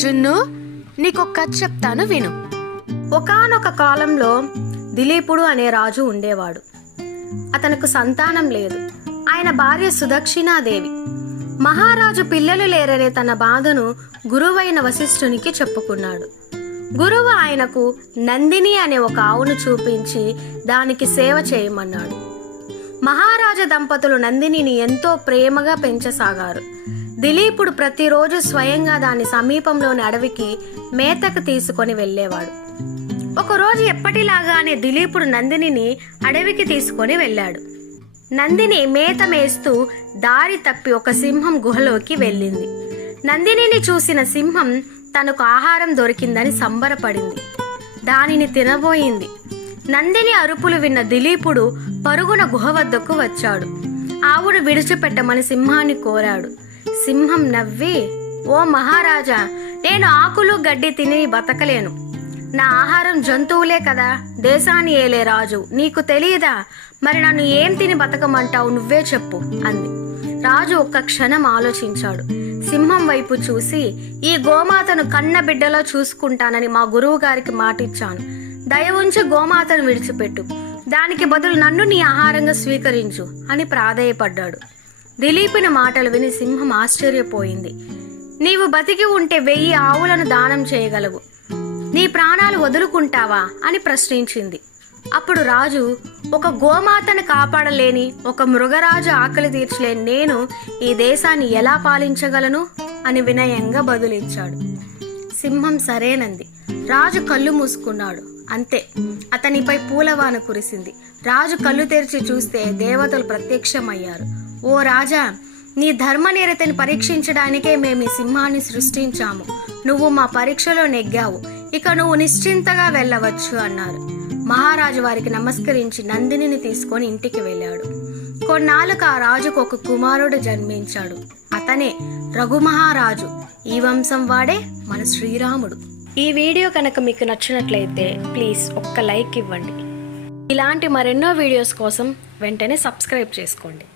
జున్ను, నీకు కథ చెప్తాను విను. ఒకానొక కాలంలో దిలీపుడు అనే రాజు ఉండేవాడు. అతనికి సంతానం లేదు. ఆయన భార్య సుదక్షిణాదేవి. మహారాజు పిల్లలు లేరనే తన బాధను గురువైన వశిష్ఠునికి చెప్పుకున్నాడు. గురువు ఆయనకు నందిని అనే ఒక ఆవును చూపించి దానికి సేవ చేయమన్నాడు. మహారాజ దంపతులు నందినిని ఎంతో ప్రేమగా పెంచసాగారు. దిలీపుడు ప్రతిరోజు స్వయంగా దాని సమీపంలోని అడవికి మేతకు తీసుకొని వెళ్ళేవాడు. ఒకరోజు ఎప్పటిలాగానే దిలీపుడు నందినిని అడవికి తీసుకొని వెళ్ళాడు. నందిని మేత మేస్తూ దారి తప్పి ఒక సింహం గుహలోకి వెళ్ళింది. నందినిని చూసిన సింహం తనకు ఆహారం దొరికిందని సంబరపడింది. దానిని తినబోయింది. నందిని అరుపులు విన్న దిలీపుడు పరుగున గుహ వద్దకు వచ్చాడు. ఆవును విడిచిపెట్టమని సింహాన్ని కోరాడు. సింహం నవ్వి, ఓ మహారాజా, నేను ఆకులు గడ్డి తిని బతకలేను. నా ఆహారం జంతువులే కదా, దేశాన్ని ఏలే రాజు, నీకు తెలియదా? మరి నన్ను ఏం తిని బతకమంటావు, నువ్వే చెప్పు అంది. రాజు ఒక్క క్షణం ఆలోచించాడు. సింహం వైపు చూసి, ఈ గోమాతను కన్న బిడ్డలో చూసుకుంటానని మా గురువు గారికి మాటిచ్చాను. దయ ఉంచి గోమాతను విడిచిపెట్టు, దానికి బదులు నన్ను నీ ఆహారంగా స్వీకరించు అని ప్రాధేయపడ్డాడు. దిలీపుని మాటలు విని సింహం ఆశ్చర్యపోయింది. నీవు బతికి ఉంటే 1000 ఆవులను దానం చేయగలవు, నీ ప్రాణాలు వదులుకుంటావా అని ప్రశ్నించింది. అప్పుడు రాజు, ఒక గోమాతను కాపాడలేని, ఒక మృగరాజు ఆకలి తీర్చలేని నేను ఈ దేశాన్ని ఎలా పాలించగలను అని వినయంగా బదులిచ్చాడు. సింహం సరేనంది. రాజు కళ్ళు మూసుకున్నాడు. అంతే, అతనిపై పూలవాన కురిసింది. రాజు కళ్ళు తెరిచి చూస్తే దేవతలు ప్రత్యక్షమయ్యారు. ఓ రాజా, నీ ధర్మనిరతిని పరీక్షించడానికే మేము ఈ సింహాన్ని సృష్టించాము. నువ్వు మా పరీక్షలో నెగ్గావు, ఇక నువ్వు నిశ్చింతగా వెళ్ళవచ్చు అన్నారు. మహారాజు వారికి నమస్కరించి నందినిని తీసుకొని ఇంటికి వెళ్ళాడు. కొన్నాళ్ళకు ఆ రాజుకు ఒక కుమారుడు జన్మించాడు. అతనే రఘుమహారాజు. ఈ వంశం వాడే మన శ్రీరాముడు. ఈ వీడియో కనుక మీకు నచ్చినట్లయితే ప్లీజ్ ఒక్క లైక్ ఇవ్వండి. ఇలాంటి మరెన్నో వీడియోస్ కోసం వెంటనే సబ్స్క్రైబ్ చేసుకోండి.